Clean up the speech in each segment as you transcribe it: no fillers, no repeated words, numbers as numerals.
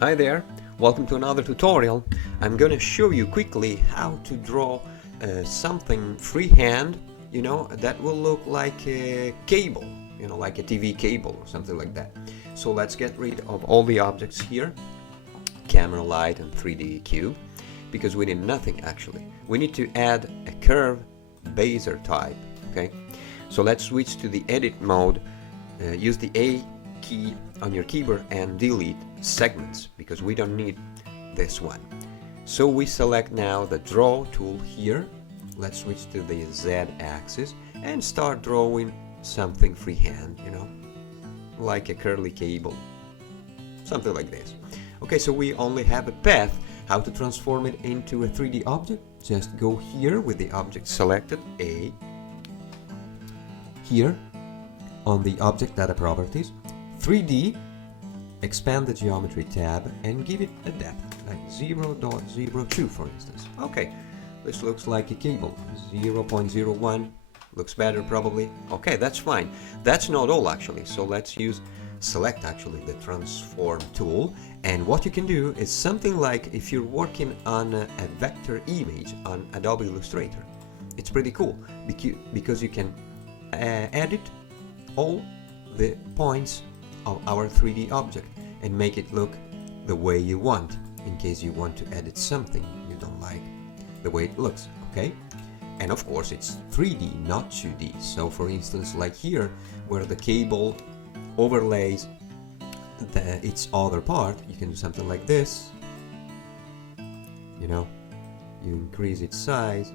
Hi there, welcome to another tutorial. I'm gonna show you quickly how to draw something freehand, that will look like a cable, like a TV cable or something like that. So let's get rid of all the objects here, camera, light and 3D cube, because we need nothing actually. We need to add a curve Bezier type, okay? So let's switch to the edit mode, use the A key on your keyboard and delete segments because we don't need this one. So we select now the draw tool here. Let's switch to the Z axis and start drawing something freehand, like a curly cable, something like this. Okay, so we only have a path. How to transform it into a 3D object? Just go here with the object selected, A, here on the object data properties, 3D, expand the geometry tab and give it a depth, like 0.02 for instance. Okay, this looks like a cable, 0.01, looks better probably. Okay, that's fine. That's not all actually, so let's select actually the transform tool, and what you can do is something like if you're working on a vector image on Adobe Illustrator. It's pretty cool because you can edit all the points of our 3D object and make it look the way you want, in case you want to edit something you don't like the way it looks, okay? And of course it's 3D, not 2D. So for instance, like here, where the cable overlays its other part, you can do something like this. You increase its size.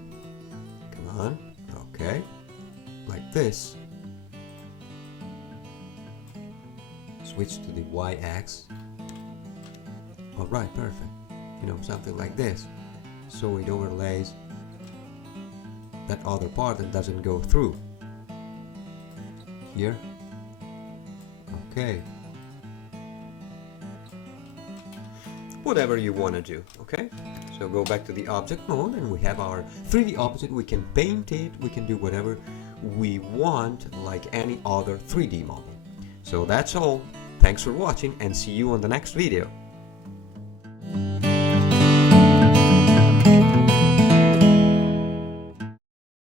Come on, okay, like this. Switch to the y-axis. Alright, perfect. Something like this. So it overlays that other part and doesn't go through. Here. Okay. Whatever you want to do, okay? So go back to the object mode and we have our 3D object. We can paint it, we can do whatever we want like any other 3D model. So that's all. Thanks for watching and see you on the next video.